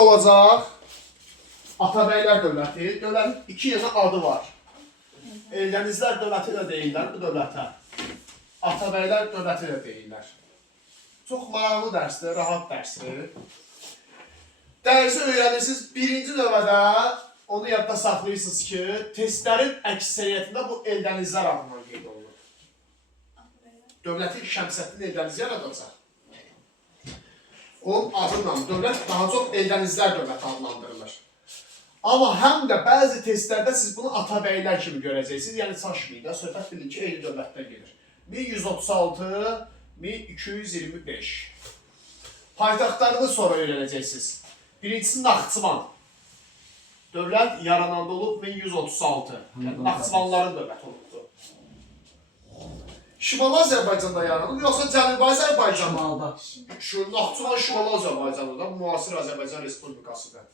olacaq Atabəylər dövləti. Dövlətin iki yana adı var. Eldənizlər dövləti də deyirlər bu dövlətə. Atabəylər dövləti də deyirlər. Çox maraqlı dərsdir, rahat dərsdir. Dərsi öyrənirsiniz. Birinci növbədə onu yadda saxlayırsınız ki, testlərin əksəriyyətində bu eldənizlər adından qeyd olunur. Dövlətin Şəmsəddin Eldənizi yaradacaq. Onun adıyla dövlət daha çox Eldənizlər dövləti adlandırılır. Amma həm də bəzi testlərdə siz bunu Atabəylər kimi görəcəksiniz. Yəni çaşmayın da, söhbət bilir ki, eyni dövlətdən gedir. 1136, 1225. Paytaxtlarını sonra öyrənəcəksiniz. Birincisi Naxçıvan. Dövlət yarananda olub 1136. Yəni Naxçıvanların dövləti olubdur. Şimali Azərbaycanda yaranıb, yoxsa Cənubi Azərbaycanda? Naxçıvan Şimali Azərbaycanda, müasir Azərbaycan Respublikasıdır.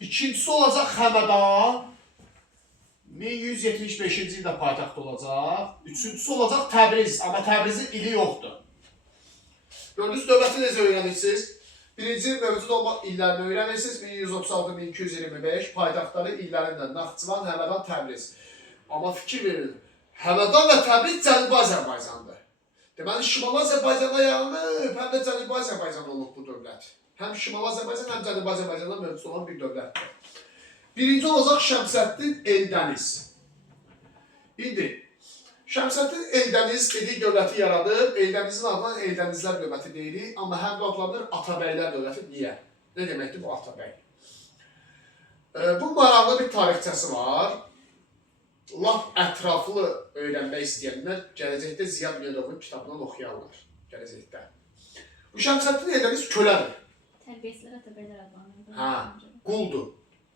İkincisi olacaq Həmədan. 1175-ci ildə paytaxt olacaq. Üçüncüsü olacaq Təbriz, amma Təbrizin ili yoxdur. Gördünüz, dövləti necə öyrənirsiniz? Birinci mövcud olmaq illərini öyrənirsiniz. 1136-1225 paytaxtları illərində Naxçıvan, Həmədan, Təbriz. Amma fikir verin, Həmədan və Təbriz Cənubi Azərbaycandır. Deməli, Şimali Azərbaycanda yaranıb, həm də Cənubi Azərbaycanda olub bu dövlət. Həm Şimali Azərbaycan, həm Cənubi Azərbaycanda mövcud olan bir dövlətdir. Birinci olacaq Şəmsəddin Eldəniz. İndi, Şəmsəddin Eldəniz dediyi dövləti yaradıb, Eldənizin adına Eldənizlər dövləti deyilir, amma həm də adlanır Atabəylər dövləti. Niyə? Ne deməkdir bu Atabəy? Bu maraqlı bir tarixçəsi var. Laf ətraflı öyrənmək istəyənlər gələcəkdə Ziya Bünyadovun kitabından oxuyarlar. Gələcəkdə. Bu Şəmsəddin Eldəniz kölədir. Tərbiyəsizlər Atabəylər adlanır. Hə, quldur,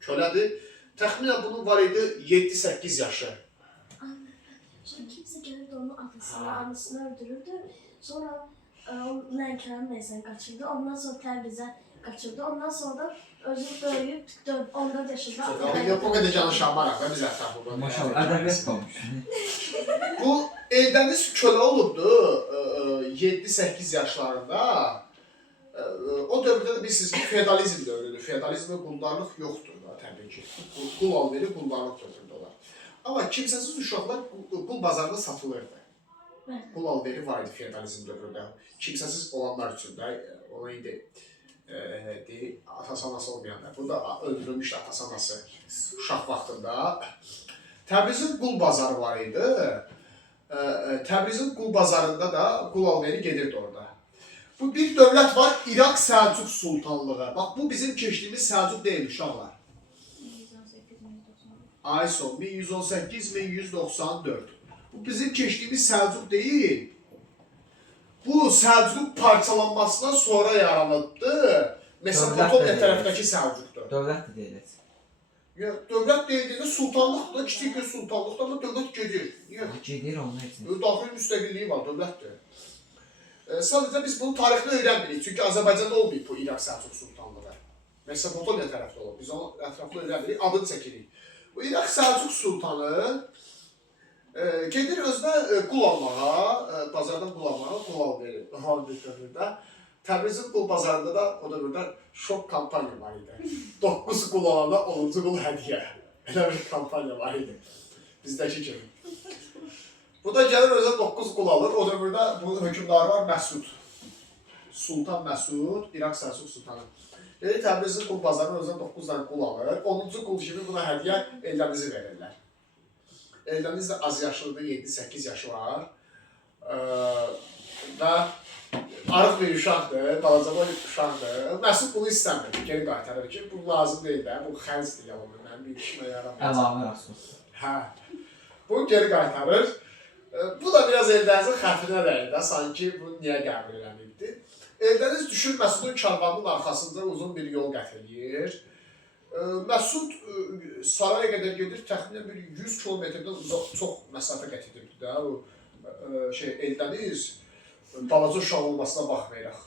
kölədir. Təxminən bunun var idi 7-8 yaşı. Sonra kimsə gəlirdi onun atasını, anasını öldürürdü. Sonra Lənkəran neysən qaçırdı. Ondan sonra Təbrizə qaçırdı. Ondan sonra özü böyüyüb 14 yaşında Yok, o qədər danışanmaraq və biz ətraflı. Maşallah, ədəbiyyat qalmış. Bu Eldəniz kölə olubdu 7-8 yaşlarında. O dövrdə də bilirsiniz ki, feodalizm dövrüdür. Feodalizm və quldarlıq yoxdur da, təbii ki. Qul alveri, quldarlıq dövründə olar. Amma kimsəsiz uşaqlar qul bazarında satılırdı. Qul alveri var idi feodalizm dövründə. Kimsəsiz olanlar üçün də, ona indi atası anası olmayanlar. Burada öldürülmüşdü atası anası uşaq vaxtında. Təbrizin qul bazarı var idi. Təbrizin qul bazarında da qul alveri gedirdi orada. Bu bir dövlət var, İraq Səlcuq Sultanlığı. Bax, bu bizim keçdiyimiz Səlcuq deyil uşaqlar. 1118-1194. Bu bizim keçdiyimiz Səlcuq deyil. Bu Səlcuqun parçalanmasından sonra yaranıbdı. Mesopotamiya tərəfdəki Səlcuqdur. Dövlət də deyilət. Dövlət deyildiğinde sultanlıqdır, kiçik bir sultanlıqdır, amma dövlət gedir. Gedir onun üçün. Daxili müstəqilliyi var, dövlətdir. Sadəcə biz bunun tarixini öyrənmirik. Çünki Azərbaycanda olmayıb bu İraq Səlcuq Sultanlığı. Mesopotamiya tərəfdə olub. Biz onu ətraflı öyrənmirik, adını çəkirik. Bu İraq Səlcuq Sultanı gedir özünə qul almağa, bazardan qul almağa, qul al verir. Təbrizin qul bazarında da o dövrdə şok kampanya var idi. 9 qul alanda 10-cu qul hədiyyə. Elə bir kampanya var idi. Bizdəki kimi. Bu da gəlir özə 9 qul alır. O dövrdə bunun hökümdarı var Məsud. Sultan Məsud, İraq Səlcuq Sultanı. Dedi Təbrizin qul bazarında özə 9 dənə qul alır. 10-cu qul kimi buna hədiyyə Eldənizi verirlər. Eldəniz də az yaşlıdır, 7-8 yaşı var. Və arıq bir uşaqdır, balaca boy uşaqdır. Məsud bunu istəmir, geri qaytarır ki, bu lazım deyil də, bu xərcdir yalanır, mənim bir işimə yaramayacaq. Əlavə rəsul. Hə, bu geri qaytarır. Bu da biraz Eldənizin xətrinə dəyir də, sanki bunu niyə qəbul eləməkdir. Eldəniz düşür Məsudun karvanının arxasında uzun bir yol qət edir. Məsud saraya qədər gedir, təxminən bir 100 kilometrdən çox məsafə qət edirdi də. Eldəniz balaca uşaq olmasına baxmayaraq.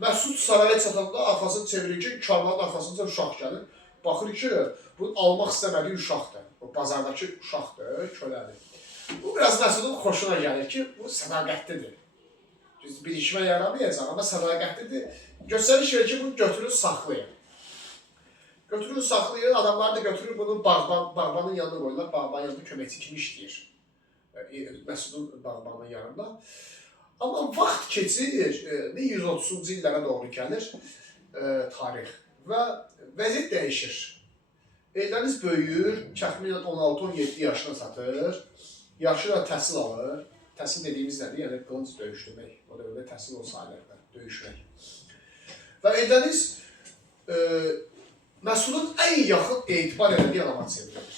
Məsud saraya çatanda arxasını çevirir ki, karvanın arxasınca uşaq gəlir. Baxır ki, bunu almaq istəmədiyi uşaqdır. O bazardakı uşaqdır, kölədir. Bu biraz Məsudun xoşuna gəlir ki, bu sədaqətlidir. Bir işimə yaramayacaq, amma sədaqətlidir. Göstəriş verir ki, bunu götürün, saxlayın. Götürür, saxlayır, adamlar da götürür bunu bağbanın yanına qoyurlar. Bağbanın yanında köməkçi kimi işləyir. Məsudun bağbanın yanında. Amma vaxt keçir, 1130-cu illərə doğru gəlir tarix və vəziyyət dəyişir. Eldəniz böyüyür, təxminən 16-17 yaşına çatır, yaşına təhsil alır. Təhsil dediyimiz nədir? Yəni qılınc döyüşdürmək. O dövrdə təhsil o sayılırdı, döyüşmək. Və Eldəniz Məsudun ən yaxın etibar elədiyi adama çevrilir.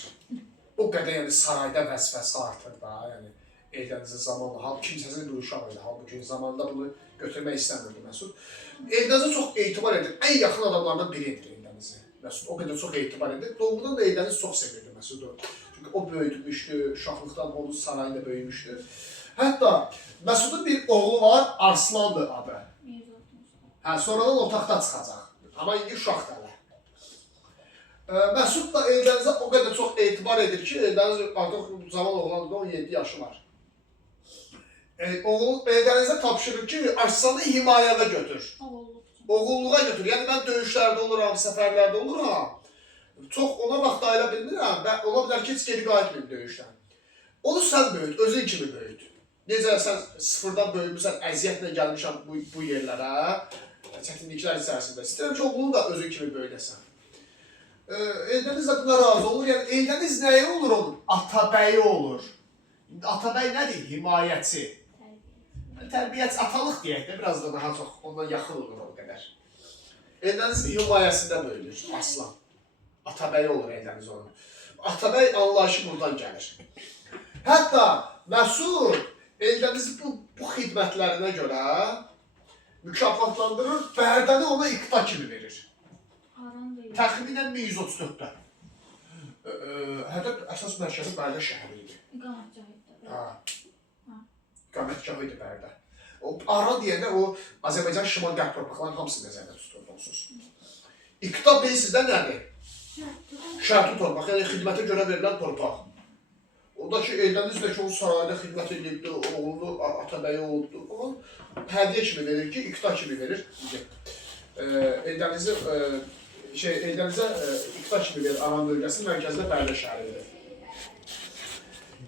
O qədər yəni sarayda vəzifəsi artır da, yəni Eldənizin zamanla, kimsəsiz bir uşaq idi, halbuki zamanında bunu götürmək istəmirdi Məsud. Eldənizə çox etibar edir, ən yaxın adamlardan biri edir Eldənizi. Məsud o qədər çox etibar edir, doğrudan da Eldəniz çox sevirdi Məsudu. Çünki o böyütmüşdü, uşaqlıqdan onun sarayında böyümüşdü. Hətta Məsudun bir oğlu var, Arslandır adı. Sonradan otaqda çıxacaq, amma indi uşaqdır hələ. Məsud da Eldənizə o qədər çox etibar edir ki, Eldəniz artıq zaman oğlanında 17 yaşı var. Oğul Eldənizə tapşırır ki, Arslanı himayəvə götür. Oğulluğa götür. Yəni mən döyüşlərdə oluram, səfərlərdə oluram. Çox ona vaxt ayıra bilmirəm və ola bilər ki, heç geri qayıtmayım döyüşdən. Onu sən böyüt, özün kimi böyüt. Necə sən sıfırdan böyümüsən, əziyyətlə gəlmişəm bu yerlərə, çətinliklər içərisində. İstəyirəm ki, oğlunu da özün kimi böyüdəsən. Eldəniz də buna razı olur. Yəni Eldəniz nəyi olur onun? Atabəyi olur. Atabəy nədir? Himayəçi. Tərbiyəçi, atalıq deyək də, biraz da daha çox ondan yaxın olur o qədər. Eldəniz himayəsində böyüdür, aslan. Atabəyi olur Eldəniz onun. Atabəy anlayışı buradan gəlir. Hətta Məsud Eldənizi bu xidmətlərinə görə mükafatlandırır, Bərdəni ona iqta kimi verir. Təxminən 1134-də. Hətta əsas mərkəzi Bərdə şəhəri idi. İqamətgahı idi Bərdə. Aran deyəndə o Azərbaycan şimal-qərb torpaqlarının hamısını nəzərdə tuturdu onsuz. İqta bilirsiniz də nədir? Şərti torpaq, yəni xidmətə görə verilən torpaq. Oradakı Eldəniz də ki, o sarayda xidmət edildi, oğlunu, Atabəyi oldu. Onun hədiyyə kimi verir ki, iqta kimi verir. Eldənizə iqta kimi verir Aran bölgəsinin mərkəzində Bərdə şəhəridir.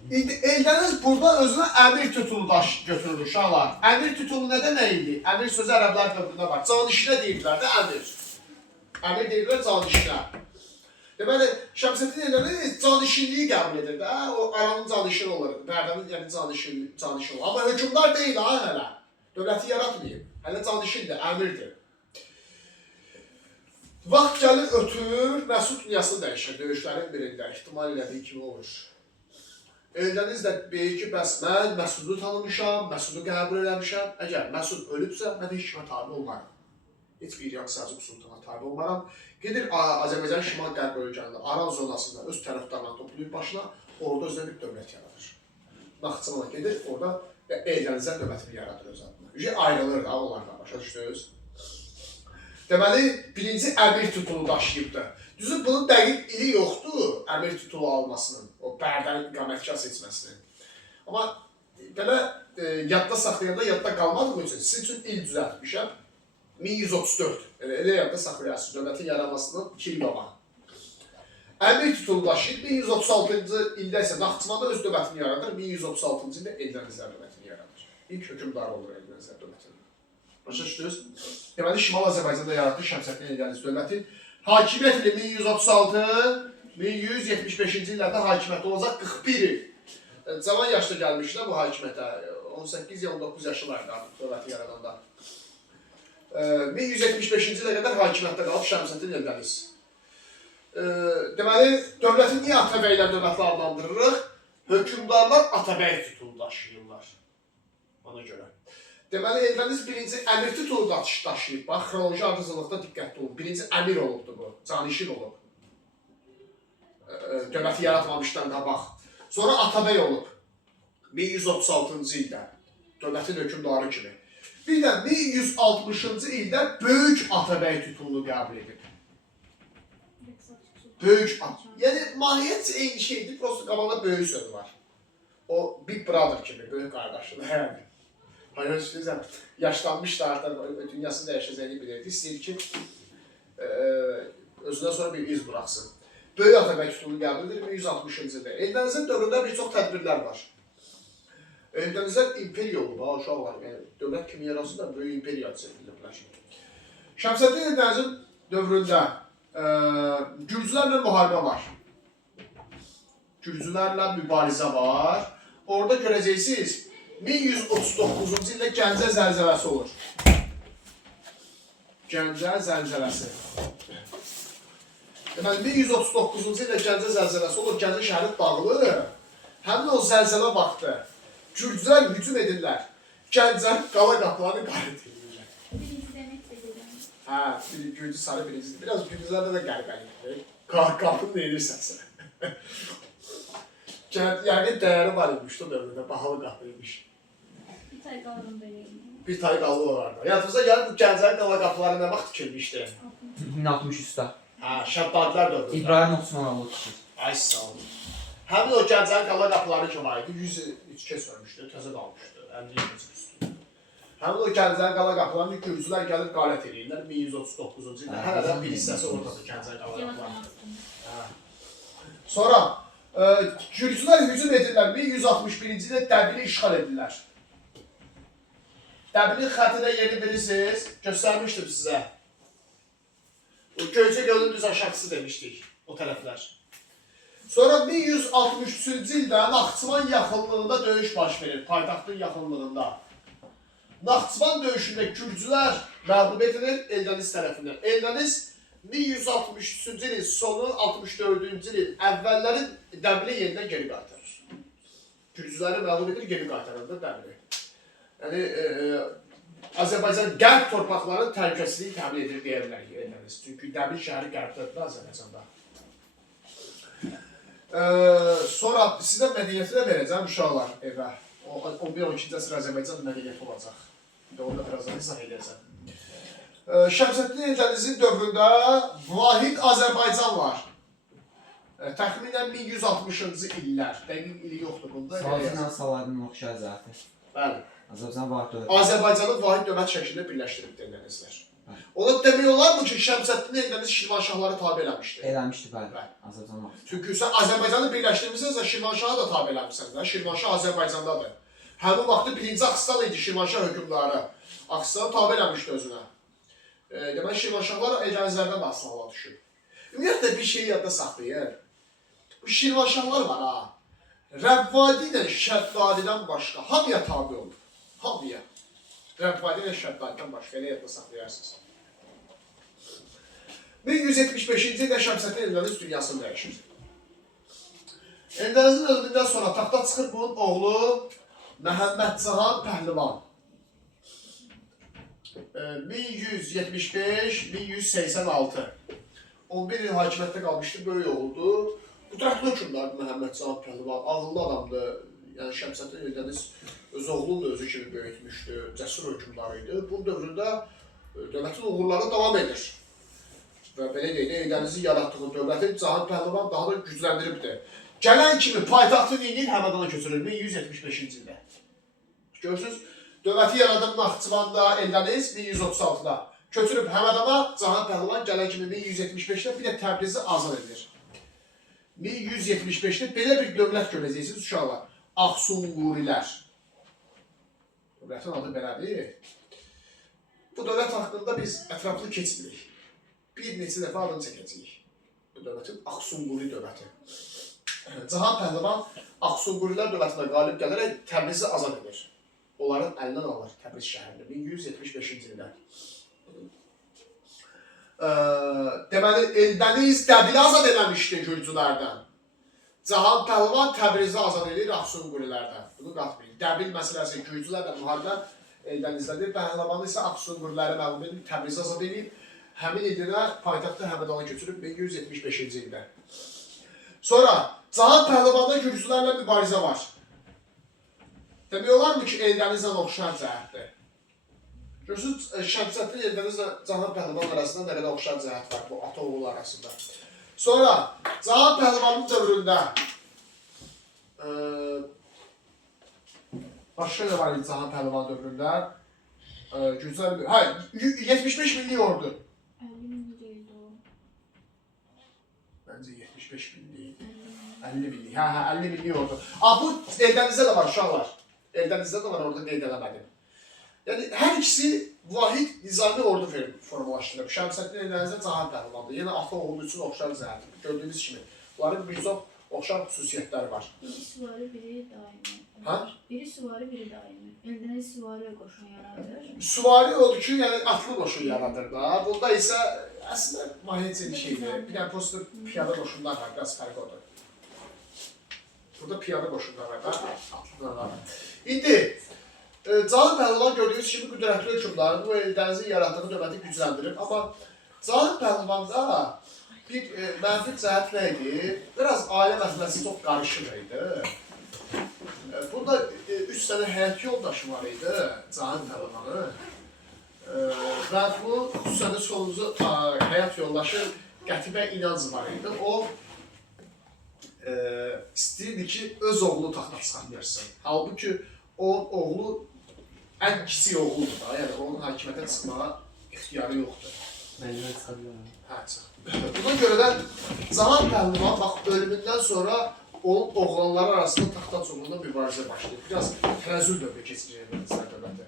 Eldəniz burada özünə əmir titulu götürür uşaqlar. Əmir titulu nə demək idi? Əmir sözü ərəblər dövründə var. Canişinə deyirlər də əmir. Əmir deyirlər canişinə. Deməli, Şəmsəddin Eldəniz canişinliyi qəbul edir də. O Aranın canişini olur. Bərdənin yəni canişini olur. Amma hökümdar deyil ha hələ. Dövləti yaratmayıb. Hələ canişindir, əmirdir. Vaxt gəlir ötür, Məsud dünyasını dəyişir. Döyüşlərin birində ehtimal elədiyi kimi olur. Eldəniz də deyir ki, bəs mən Məsudu tanımışam, Məsudu qəbul eləmişəm. Əgər Məsud ölübsə, mən heç kimə tabi olmaram. Heç bir İran Səlcuq Sultana tabi olmaram. Gedir Azərbaycan şimal-qərb bölgəsində, Aran zonasında öz tərəfdarlarını toplayır başına, orada özünə bir dövlət yaradır. Naxçıvana gedir, orada Eldənizə dövlətini yaradır öz adına. Ayrılır da onlardan, başa düşdünüz? Deməli, birinci əmir titulu daşıyıbdır. Düzü, bunun dəqiq ili yoxdur, əmir titulu almasının, o Bərdənin iqamətgah seçməsinin. Amma belə yadda saxlayanda yadda qalmadığım üçün sizin üçün il düzəltmişəm. 1134, elə yadda saxlayasınız, dövlətin yaranmasının 2 il qabaq. Əmir titulu daşıyıb, 1136-cı ildə isə Naxçıvanda öz dövlətini yaradır, 1136-cı ildə Eldənizlər dövlətini yaradır. İlk hökümdarı olur Eldənizlər dövlətinin. Başa düşdünüz? Deməli, Şimal Azərbaycanda yaratdı Şəmsəddin Eldəniz dövləti. Hakimiyyət ili 1136-1175-ci illərdə hakimiyyət olacaq 41 il. Cavan yaşda gəlmişlər bu hakimiyyətə. 18 ya 19 yaşı var dövləti yaradanda. 1175-ci ilə qədər hakimiyyətdə qalıb Şəmsəddin Eldəniz. Deməli, dövləti niyə Atabəylər dövlətlə adlandırırıq? Hökümdarlar Atabəy titulu daşıyırlar. Ona görə. Deməli, Eldəniz birinci əmir titulu daşıyıb. Bax, xronoloji ardıcılıqda diqqətli olun. Birinci əmir olubdur bu, canişin olub. Dövləti yaratmamışdan qabaq. Sonra Atabəy olub. 1136-cı ildə. Dövlətin hökümdarı kimi. Bir də 1160-cı ildə Böyük Atabəy titulunu qəbul edib. Böyük Atabəy. Yəni, mahiyyət eyni şeydir, prosto qabağında böyük sözü var. O, Big Brother kimi, böyük qardaşıdır, yəni. Hayır, istəyirəm, yaşlanmış da artıq dünyasını dəyişəcəyini bilirdi. İstəyir ki, öz özündən sonra bir iz buraxsın. Böyük Atabəy titulu qəbul edilir 1160-cı ildə. Eldənizin dövründə bir çox tədbirlər var. Eldənizlər imperiya olub, uşaqlar, yəni dövlət kimi yarasında böyük imperiya çevriliblər. Şəmsəddin Eldənizin dövründə Gürcülərlə müharibə var. Gürcülərlə mübarizə var. Orada görəcəksiniz, 1139-cu ildə Gəncə zəlzələsi olur. Gəncə zəlzələsi. Deməli, 1139-cu ildə Gəncə zəlzələsi olur, Gəncə şəhəri dağılır. Həmin o zəlzələ vaxtı Gürcülər hücum edirlər. Gəncə qala qapılarını qarət edirlər. Birinci demək edirəm. Hə, Gürcü sarı birincidir. Biraz Gürcülərdə də qəribəlikdir. Qapını nə edirsən? Yəni dəyəri var imiş o dövrdə, bahalı qapı imiş. Bir tay qalanım beləyim. Bir tay qalı olardı. Yadınıza gəlin, Gəncənin qala qapıları nə vaxt tikilmişdi? 1060 usta. Hə, Şəbbadilər dövründə. İbrahim Osmanoğlu tikir. Ay sağ olun. Həmin o Gəncənin qala qapıları kimi aydı, 100 il sürmüşdü, təzə qalmışdı, 50 il üstü. Həmin o Gəncənin qala qapılarını Gürcülər gəlib qalət edirlər 1139-cu ildə. Hələ də bir hissəsi oradadır Gəncənin qala qapılarının. Sonra Gürcülər hücum edirlər, 1161-ci ildə Dəbili işğal edirlər. Dəbilin xəttində yerini bilirsiniz, göstərmişdim sizə. O Göyçə gölünün düz aşağısı demişdik, o tərəflər. Sonra 1163-cü ildə Naxçıvan yaxınlığında döyüş baş verir, paytaxtın yaxınlığında. Naxçıvan döyüşündə Gürcülər məğlub edilir Eldəniz tərəfindən. Eldəniz 1163-cü ilin sonu, 64-cü ilin əvvəlləri Dəbili yenidən geri qaytarır. Gürcüləri məğlub edir, geri qaytarır da Dəbili. Yəni, Azərbaycan qərb torpaqlarının təhlükəsizliyi təmin edir deyə bilərik Eldəniz. Çünki Dəbil şəhəri qərbdədir Azərbaycanda. Sonra sizə mədəniyyəti də verəcəm uşaqlar evə. 11-12-ci əsr Azərbaycan mədəniyyəti olacaq. Onu da birazdan izah edəcəm. Şəmsəddin Eldənizin dövründə Vahid Azərbaycan var. Təxminən 1160-cı illər. Dəqiq ili yoxdur bunda. Salsınla Saladin oxşar zaten. Bəli. Azərbaycan vahid dövlət. Azərbaycanı vahid dövlət şəklində birləşdirib Eldənizlər. Ona demək olar mı ki, Şəmsəddin Eldəniz Şirvanşahları tabe eləmişdi? Eləmişdi, bəli. Azərbaycan vahid. Çünki sən Azərbaycanı birləşdirmirsənsə, Şirvanşahı da tabe eləmirsən də. Şirvanşah Azərbaycandadır. Həmin vaxtı 1-ci Axistan idi Şirvanşah hökmdarı. Axistanı tabe eləmişdi özünə. Deməli, Şirvanşahlar Eldənizlərdən də asılı düşüb. Ümumiyyətlə bir şeyi yadda saxlayın. Bu Şirvanşahlar var ha. Rəvvadi ilə Şəddadidən başqa hamıya tabi olur. Hamıya. Rəvvadi ilə Şəddadidən başqa elə yadda saxlayarsınız. 1175-ci ildə Şəmsəddin Eldəniz dünyasını dəyişir. Eldənizin ölümündən sonra taxta çıxır bunun oğlu Məhəmməd Cahan Pəhlivan. 1175-1186. 11 il hakimiyyətdə qalmışdı, böyük oldu. Qudratlı hökmdardır Məhəmməd Cahan Pəhlivan, ağıllı adamdır. Yəni Şəmsəddin Eldəniz öz oğlunu da özü kimi böyütmüşdü, cəsur hökmdarı idi. Bu dövründə dövlətin uğurları davam edir. Və belə deyək, Eldənizin yaratdığı dövləti Cahan Pəhlivan daha da gücləndiribdir. Gələn kimi paytaxtı Ninin Həmədana köçürür 1175-ci ildə. Görürsünüz, dövləti yaradan Naxçıvanda Eldəniz 1136-da köçürüb Həmədana, Cahan Pəhlivan gələn kimi 1175-də bir də Təbrizi azad edir. 1175-də belə bir dövlət görəcəksiniz uşaqlar. Axsunqurilər. Dövlətin adı belədir. Bu dövlət haqqında biz ətraflı keçmirik. Bir neçə dəfə adını çəkəcəyik. Bu dövlətin Axsunquri dövləti. Cahan Pəhlivan Axsunqurilər dövlətinə qalib gələrək Təbrizi azad edir. Onların əlindən alır Təbriz şəhərini 1175-ci ildə. Deməli, Eldəniz Dəbili azad eləmişdi Gürcülərdən. Cahan Pəhlivan Təbrizi azad edir Axsunqurilərdən. Bunu qatmayın. Dəbil məsələsi Gürcülərlə müharibə Eldənizlədir. Pəhlivanı isə Axsunquriləri məğlub edib, Təbrizi azad edib. Həmin ilinə paytaxtı Həmədana köçürüb 1175-ci ildə. Sonra Cahan Pəhlivandan Gürcülərlə mübarizə var. Demək olar mı ki, Eldənizlə oxşar cəhətdir? Görürsünüz, Şəmsəddin Eldənizlə Cahan Pəhlivan arasında nə qədər oxşar cəhət var bu ata oğul arasında. Sonra Cahan Pəhlivanın dövründə başqa nə var idi Cahan Pəhlivan dövründə? Gürcülər, 75 milli ordu. 50 min deyildi o. Məncə 75 minlik, 50 minlik. Hə, 50 minlik oldu. Bu Eldənizdə də var uşaqlar. Eldənizdə də var, orada qeyd eləmədim. Yəni hər ikisi vahid nizami ordu formalaşdırıb. Şəmsəddin Eldənizdə Cahan Pəhlivandır. Yenə ata oğlu üçün oxşar zəhəti. Gördüyünüz kimi, bunların bir çox oxşar xüsusiyyətləri var. Biri süvari, biri daimi. Hə? Biri süvari, biri daimi. Eldəniz süvari qoşun yaradır. Süvari odur ki, yəni atlı qoşun yaradır da. Bunda isə əslində mahiyyətcə bir şeydir. Bir dənə prosta piyada qoşunlar var, biraz fərq odur. Burada piyada qoşunlar var da, atlılar var. İndi, Cahan Pəhlivan gördüyünüz kimi qüdrətli hökmdarı bu Eldənizin yaratdığı dövləti gücləndirib. Amma Cahan Pəhlivanda bir mənfi cəhət nə idi? Biraz ailə məsələsi çox qarışıq idi. Burada 3 sənə həyat yoldaşı var idi, Cahan Pəhlivanı. Və bu 3 sənə sonuncu həyat yoldaşı Qətibə İnanc var idi. O istəyirdi ki, öz oğlunu taxta çıxartırsın. Halbuki o oğlu ən kiçik oğludur da, yəni onun hakimiyyətə çıxmağa ixtiyarı yoxdur. Məndən çıxa bilərəm. Hə, çıx. Buna görə də Cahan Pəhlivan bax ölümündən sonra onun oğlanları arasında taxta uğrunda mübarizə başlayıb. Biraz tənəzzül dövrü keçirir Ermənistan dövləti.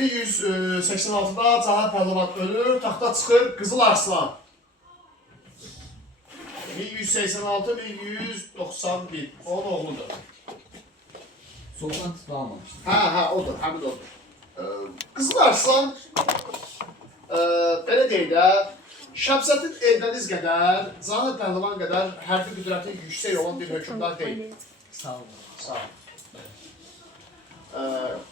1186-da Cahan Pəhlivan ölür, taxta çıxır Qızıl Arslan. 1186-1191 onun oğludur. Sultan titulu almamışdı. Hə, odur, həmin odur. Qızıl Arslan, belə deyək də, Şəmsəddin Eldəniz qədər, Cahan Pəhlivan qədər hərbi qüdrəti yüksək olan bir hökmdar deyil. Sağ olun. Sağ ol.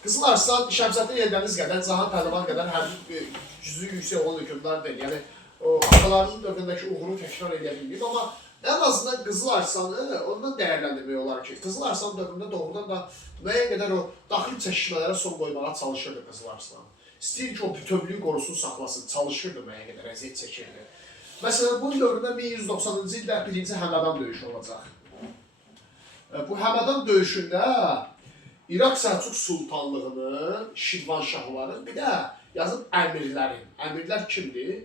Qızıl Arslan Şəmsəddin Eldəniz qədər, Cahan Pəhlivan qədər hərbi gücü yüksək olan hökmdar deyil. Yəni, o atalarının dövründəki uğurunu təkrar edə bilməyib, amma ən azından Qızıl Arslanı ondan dəyərləndirmək olar ki, Qızıl Arslan dövründə doğrudan da müəyyən qədər o daxili çəkişmələrə son qoymağa çalışırdı Qızıl Arslan. İstəyir ki, o bütövlüyü qorusun, saxlasın, çalışırdı müəyyən qədər, əziyyət çəkirdi. Məsələn, bunun dövründə 1190-cı ildə birinci Həmədan döyüşü olacaq. Bu Həmədan döyüşündə İraq Səlcuq Sultanlığının, Şirvanşahların, bir də yazıb əmirlərin. Əmirlər kimdir?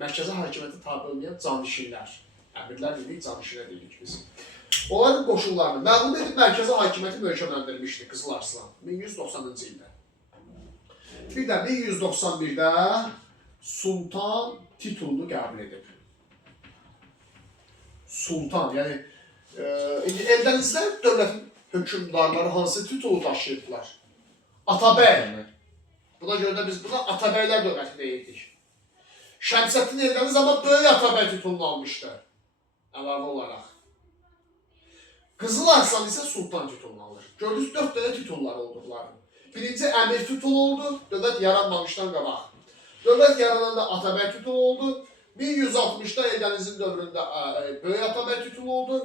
Mərkəzi hakimiyyətə tabi olmayan canişinlər. Əmirlər dedik, canişinə dedik biz. Onların qoşunlarını məğlub edib mərkəzi hakimiyyəti möhkəmləndirmişdi Qızıl Arslan 1190-cı ildə. Bir də 1191-də Sultan titulunu qəbul edib. Sultan, yəni Eldənizlər dövlətin hökmdarları hansı titulu daşıyırdılar? Atabəy. Buna görə də biz buna Atabəylər dövləti deyirdik. Şəmsəddin Eldəniz amma böyük Atabəy titulunu almışdı. Əlavə olaraq. Qızıl Arslan isə Sultan titulunu alır. Gördünüz, 4 dənə titullar oldu bunların. Birinci əmir titulu oldu, dövlət yaranmamışdan qabaq. Dövlət yarananda Atabəy titulu oldu. 1160-da Eldənizin dövründə böyük Atabəy titulu oldu.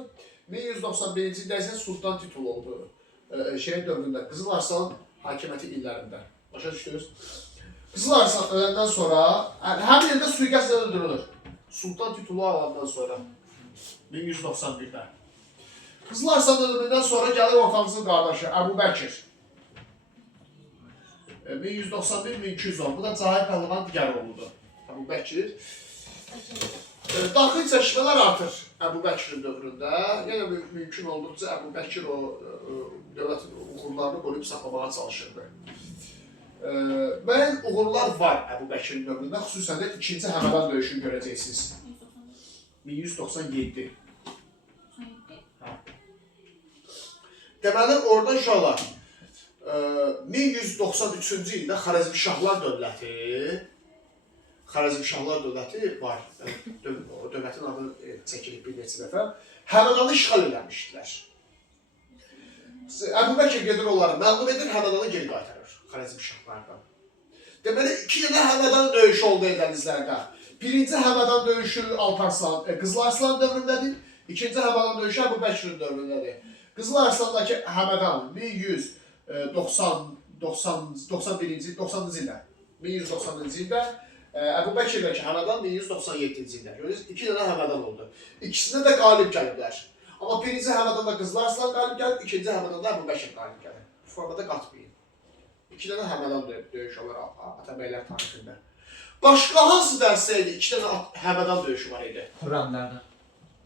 1191-ci ildə isə Sultan titulu oldu. Şeyin dövründə, Qızıl Arslan hakimiyyəti illərində. Başa düşdünüz? Qızıl Arslan öləndən sonra, həmin yerdə sui-qəsd öldürülür. Sultan titulu alandan sonra. 1191-də. Qızıl Arslan ölümündən sonra gəlir ortancıl qardaşı Əbu Bəkir. 1191-1210. Bu da Cahir Pəhlivan digər oğludur. Əbu Bəkir. Daxili çəkişmələr artır Əbu Bəkirin dövründə. Yenə mümkün olduqca Əbu Bəkir o dövlətin uğurlarını qoruyub saxlamağa çalışırdı. Müəyyən uğurlar var Əbu Bəkirin dövründə. Xüsusən də 2-ci Həmədan döyüşünü görəcəksiniz. 1197. Deməli, orada uşaqlar 1193-cü ildə Xarəzmşahlar dövləti var. O dövlətin adı çəkilib bir neçə dəfə. Həmədanı işğal eləmişdilər. Əbu Bəkir gedir onları məğlub edir, Həmədanı geri qaytarır Xarəzmşahlardan. Deməli, 2 dənə Həmədan döyüşü oldu Eldənizlərdə. Birinci Həmədan döyüşü Qızıl Arslan dövründədir. İkinci Həmədan döyüşü Əbu Bəkirin dövründədir. Qızıl Arslandakı Həmədan 1191-ci ildə, 1190-cı ildə, Əbu Bəkirdəki Həmədan 1197-ci ildə. Görürsünüz, 2 dənə Həmədan oldu. İkisində də qalib gəliblər. Amma birinci Həmədanda Qızıl Arslan qalib gəlib, ikinci Həmədanda Əbu Bəkir qalib gəlib. Bu formada qatmayın. 2 dənə Həmədan döyüş olur Atabəylər tarixində. Başqa hansı dərsdə idi? 2 dənə Həmədan döyüşü var idi. Xürrəmlərdə.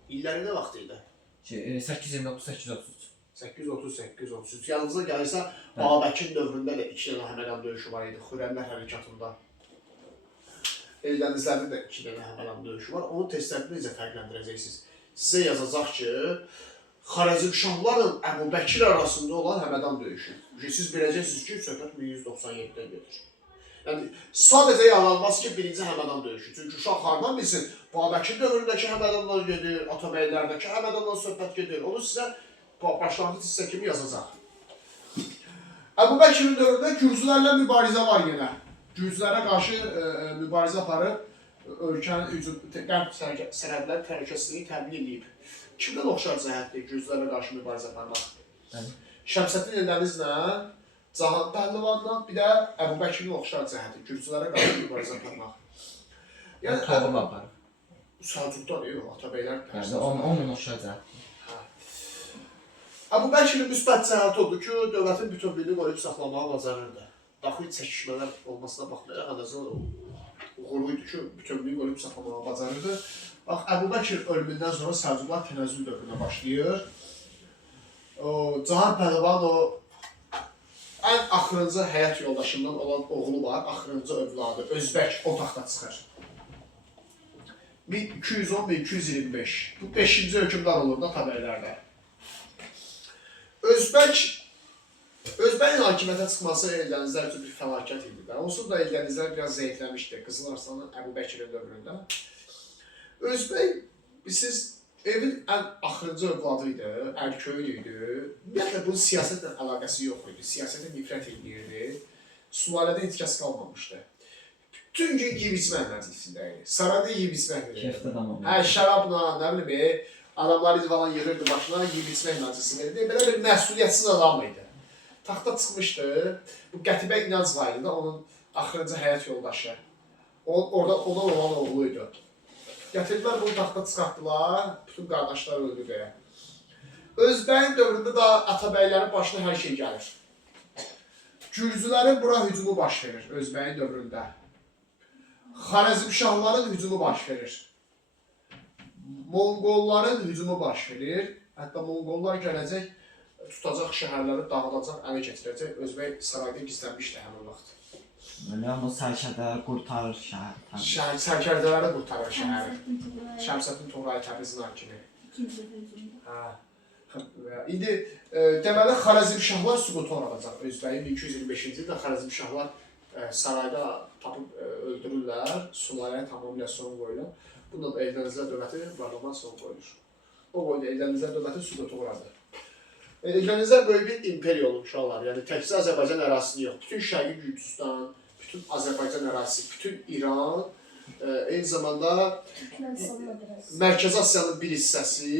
İlləri nə vaxt idi? 829, 833. 830-833. Yanınıza gəlirsə, Babəkin dövründə də 2 dənə Həmədan döyüşü var idi. Xürrəmlər hərəkatında. Eldənizlərdə də 2 dənə Həmədan döyüşü var. Onun testlərini necə fərqləndirəcəksiniz? Sizə yazacaq ki, Xarəzmşahlarla Əbu Bəkir arasında olan Həmədan döyüşü. Siz biləcəksiniz ki, söhbət 1197-dən gedir. Yəni, sadəcə yalanmaz ki, birinci Həmədan döyüşü. Çünki uşaq hardan bilsin, Babəkir dövründəki Həmədanlar gedir, Atabəylərdəki Həmədanlar söhbət gedir. Onu sizə başlanğıc hissə kimi yazacaq. Əbu Bəkirin dövründə Gürcülərlə mübarizə var yenə. Gürcülərə qarşı mübarizə aparıb, ölkənin qərb sərhədləri təhlükəsizliyi təmin edib. Kimdən oxşar cəhətdir Gürcülərə qarşı mübarizə aparmaq? Şəmsəddin Eldənizlə, Cahan Pəhlivanla, bir də Əbu Bəkirin oxşar cəhəti, Gürcülərə qarşı mübarizə aparmaq. Yəni, Toğrul aparır. Səlcuqdan yox, Atabəylər Yəni, onun oxşar cəhəti. Əbu Bəkirin müsbət cəhəti oldu ki, dövlətin bütünlüyünü qoyub saxlamağı bacarırdı. Daxili çəkişmələr olmasına baxmayaraq, ən uğurluydu ki, bütünlüyünü qoyub saxlamağı bacarırdı. Bax, Əbu Bəkir ölümündən sonra Səlcuqlar tənəzzül dövrünə başlayır. Cahan Pəhlivan o ən axırıncı həyat yoldaşından olan oğlu var, axırıncı övladı, Özbək o taxta çıxır. 1210-1225. Bu 5-ci hökmdar olur da Atabəylərdə. Özbəyin hakimiyyətə çıxması Eldənizlər üçün bir fəlakət idi də. Onsuz da Eldənizlər biraz zəifləmişdi Qızıl Arslanın Əbu Bəkirin dövründə. Özbəy, siz evin ən axırıncı övladı idi, ərköyün idi. Ümumiyyətlə, bunun siyasətlə əlaqəsi yox idi. Siyasətə nifrət edirdi. Sülalədə intikaz qalmamışdı. Bütün gün yeyib-içmək məclisində idi. Sarayda yeyib-içmək idi. Şərabla, nə bilim, adamları falan yığırdı başına, yeyib-içmək məclisində idi. Belə bir məsuliyyətsiz adam idi. Taxta çıxmışdı. Bu Qətibə İnanc var idi, onun axırıncı həyat yoldaşı. Ona olan oğluydu. Gətirdilər, bunu taxta çıxartdılar, bütün qardaşlar öldü deyə. Özbəyin dövründə də Atabəylərin başına hər şey gəlir. Gürcülərin bura hücumu baş verir Özbəyin dövründə. Xarəzmşahların hücumu baş verir. Monqolların hücumu baş verir. Hətta Monqollar gələcək, tutacaq şəhərləri, dağılacaq, ələ gətirəcək. Özbəy sarayda gizlənmişdi həmin vaxt. Yəni, o sərkərdələr qurtarır şəhər. Sərkərdələri qurtarır şəhəri. Şəmsəddin Toğrul Təbrizin hakimi. İkinci hücumda. İndi deməli Xarəzmşahlar süquta uğradacaq. Özbəyin 1225-ci ildə Xarəzmşahlar sarayda tapıb öldürürlər, sülaləyə tamamilə son qoyulur. Bununla da Eldənizlər dövləti varlığına son qoyulur. O boyda Eldənizlər dövləti süquta uğradı. Eldənizlər böyük bir imperiya olub uşaqlar. Yəni təkcə Azərbaycan ərazisini yox, bütün Şərqi Gürcüstan, bütün Azərbaycan ərazisi, bütün İran, eyni zamanda Mərkəzi Asiyanın bir hissəsi,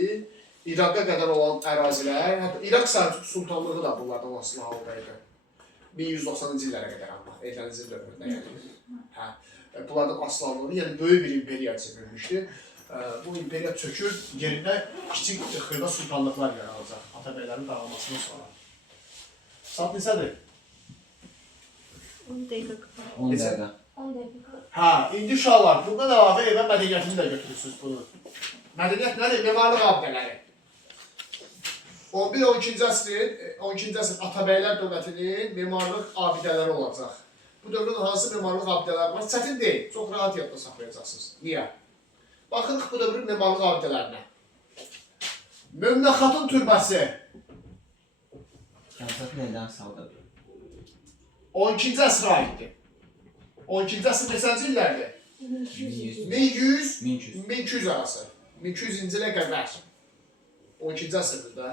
İraqa qədər olan ərazilər, hətta İraq Səlcuq Sultanlığı da bunlardan asılı halda idi. 1190-cı illərə qədər amma, Eldənizin dövründə yəni. Bunlardan asılı yəni böyük bir imperiya çevrilmişdi. Bu imperiya çökür, yerində kiçik xırda sultanlıqlar yaranacaq Atabəylərin dağılmasından sonra. Saat neçədir? 10 dəqiqə qalır. 10 dəqiqə. 10 dəqiqə. Hə, indi uşaqlar, bundan əlavə evə mədəniyyətini də götürürsünüz bunu. Mədəniyyət nədir? Memarlıq abidələri. 11-12-ci əsr Atabəylər dövlətinin memarlıq abidələri olacaq. Bu dövrün hansı memarlıq abidələri var? Çətin deyil, çox rahat yadda saxlayacaqsınız. Niyə? Baxırıq bu dövrün memarlıq abidələrinə. Möminə Xatun türbəsi. Şəmsəddin eldən saldadır. 12-ci əsrə aiddir. 12-ci əsr neçənci illərdir? 1100-1200 arası. 1200-ci ilə qədər. 12-ci əsrdir də.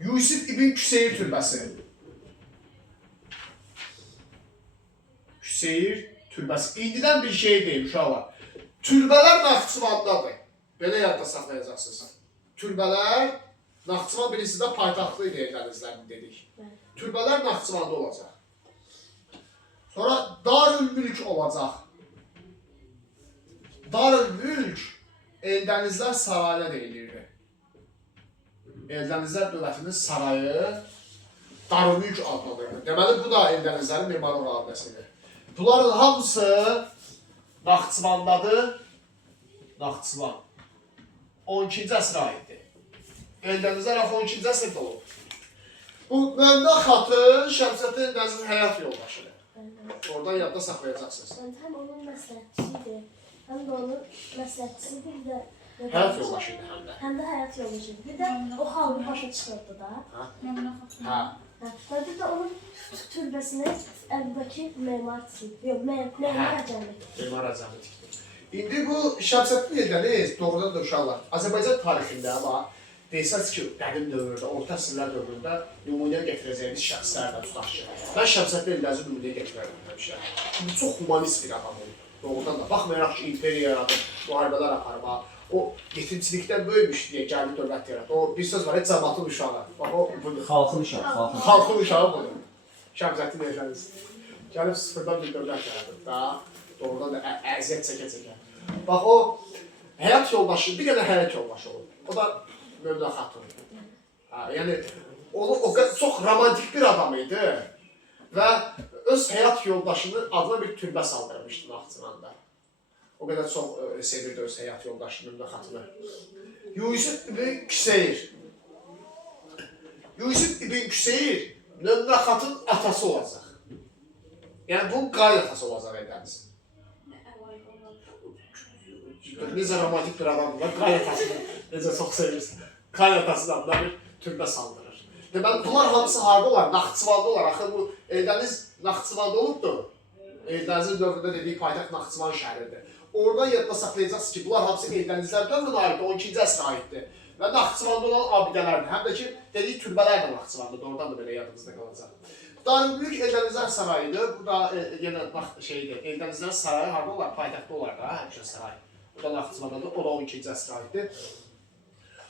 Yusif İbn Küseyir türbəsi. Küseyir türbəsi. İndidən bir şey deyim uşaqlar. Türbələr Naxçıvandadır. Belə yadda saxlayacaqsınız. Türbələr Naxçıvan bilirsiniz də paytaxtlı idi Eldənizlərini dedik. Türbələr Naxçıvanda olacaq. Sonra Darülmülk olacaq. Darülmülk Eldənizlər sarayına deyilirdi. Eldənizlər dövlətinin sarayı Darülmülk adlanırdı. Deməli bu da Eldənizlərin memarlıq abidəsidir. Bunların hamısı Naxçıvandadır. Naxçıvan. 12-ci əsrə aiddir. Eldənizlər axı 12-ci əsrdə olub. Bu Məmdə xatın Şəmsəddin Eldənizin həyat yoldaşıdır. Oradan yadda saxlayacaqsınız. Həm onun məsləhətçisidir, həm də onun məsləhətçisidir, bir də Həyat yoldaşıydı həm də. həm də həyat yoldaşıdır. Bir də o xalqı başa çıxırdı da. Məmnun xatun. Hə. Və bir də onun türbəsini əvvəlki memar tikdi. Yox, memar Əcəmi. Memar Əcəmi tikdi. İndi bu Şəmsəddin Eldəniz doğrudan da uşaqlar Azərbaycan tarixində var. Deyirsiniz ki, qədim dövrdə, orta əsrlər dövründə nümunə gətirəcəyimiz şəxslərlə tutaq ki. Mən Şəmsəddin Eldənizi nümunəyə gətirərdim həmişə. Çünki çox humanist bir adam olub. Doğrudan da baxmayaraq ki, imperiya yaradıb, müharibələr aparma, o yetimçilikdən böyümüş deyə gəldi dövlət yaradı. O bir söz var, cəmaatın uşağı. Bax o budur. Xalqın uşağı, xalqın. Xalqın uşağı budur. Şəmsəddin Eldəniz. Gəlib sıfırdan bir dövlət yaradıb da. Doğrudan da əziyyət çəkə-çəkə. Bax o həyat yoldaşı, bir dənə həyat yoldaşı olub. O da Məmdə xatun. Yəni o qədər çox romantik bir adam idi və öz həyat yoldaşının adına bir türbə saldırmışdı Naxçıvanda. O qədər çox sevirdi öz həyat yoldaşını Məmdə xatunu. Yusif ibn Küseyir. Yusif ibn Küseyir Məmdə xatun atası olacaq. Yəni bunun qay atası olacaq Eldənizin. Necə romantik bir adamdır, qay atasını necə çox sevirsin. Qay atasının adına bir türbə saldırır. Deməli, bunlar hamısı harada olar? Naxçıvanda olar. Axı bu Eldəniz Naxçıvanda olubdur. Eldənizin dövründə dediyi paytaxt Naxçıvan şəhəridir. Oradan yadda saxlayacaqsınız ki, bunlar hamısı Eldənizlər dövrünə aiddir, 12-ci əsrə aiddir. Və Naxçıvanda olan abidələrdir. Həm də ki, dediyi türbələr də Naxçıvandadır, oradan da belə yadımızda qalacaq. Darübülük Eldənizlər sarayıdır. Bu da yenə şeydir, Eldənizlər sarayı harada olar? Paytaxtda olar da, həmişə saray. Bu da Naxçıvandadır, o da 12-ci əsrə aiddir.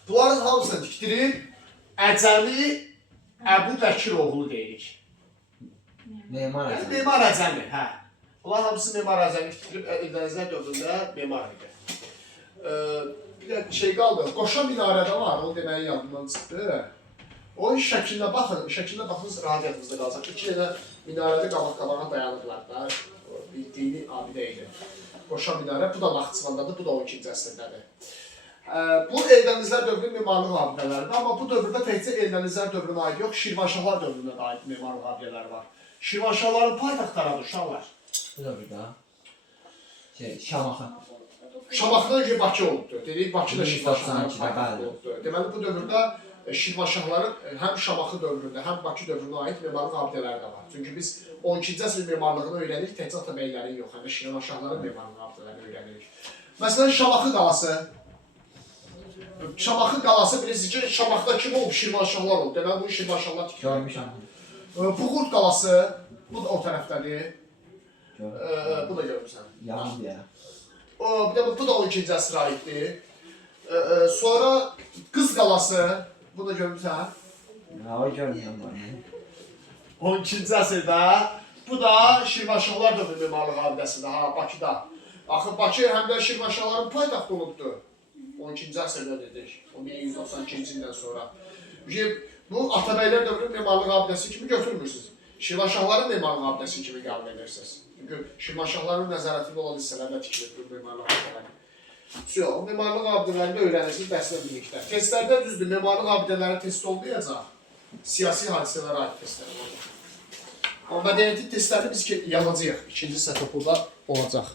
Bunların hamısını tikdirib Əcəmi Əbu Bəkir oğlu deyirik. Memar Yəni Əcəmi. Memar Əcəmi, hə. Bunlar hamısı Memar Əcəmi tikdirib Eldənizlər dövründə memar idi. Bir də şey qaldı, qoşa minarədə var, o deməyi yadımdan çıxdı. O şəklinə baxın, baxınız rahat yadınızda qalacaq. İki dənə minarədə qabaq-qabağa dayanıblar da, bir dini abidə idi. Qoşa minarə, bu da Naxçıvandadır, bu da 12-ci əsrdədir. Bu Eldənizlər dövrünün memarlıq abidələridir, amma bu dövrdə təkcə Eldənizlər dövrünə aid yox, Şirvanşahlar dövrünə də aid memarlıq abidələri var. Şirvanşahların paytaxtlarıdır uşaqlar. Bu da burada. Şamaxı. Şamaxıdan önce Bakı olubdur. Dedik Bakıda Şirvanşahların 1992-də, paytaxtı olubdur. Deməli bu dövrdə Şirvanşahların həm Şamaxı dövründə, həm Bakı dövrünə aid memarlıq abidələri də var. Çünki biz 12-ci əsr memarlığını öyrənirik, təkcə Atabəylərin yox, həm də Şirvanşahların memarlıq abidələrini öyrənirik. Məsələn, Şamaxı qalası. Şamaxı qalası bilirsiniz ki, Şamaxıda kim olub? Şirvanşahlar olub. Deməli bu Şirvanşahlar tikdir. Görmüşəm. Buğurt qalası, bu da o tərəfdədir. Bu da görmüsən. Yanı deyərəm. Bir də bu da 12-ci əsrə aiddir. Sonra Qız qalası, bu da görmüsən. Ha, o görmüyorum bunu. 12-ci əsrdə. Bu da Şirvanşahlar dövrü memarlıq abidəsində, ha, Bakıda. Axı Bakı həm də Şirvanşahların paytaxtı olubdur. 12-ci əsrdə dedik, 1192-ci ildən sonra. Bu Atabəylər dövrü memarlıq abidəsi kimi götürmürsünüz. Şirvanşahların memarlıq abidəsi kimi qəbul edirsiniz. Çünki Şirvanşahların nəzarətində olan hissələrdə tikilir bu memarlıq abidələri. O memarlıq abidələrində öyrənirsiniz dərslə birlikdə. Testlərdə düzdür, memarlıq abidələri test olmayacaq. Siyasi hadisələrə aid testlər olacaq. Amma mədəniyyətin testlərini biz yazacağıq. İkinci sətopulda olacaq.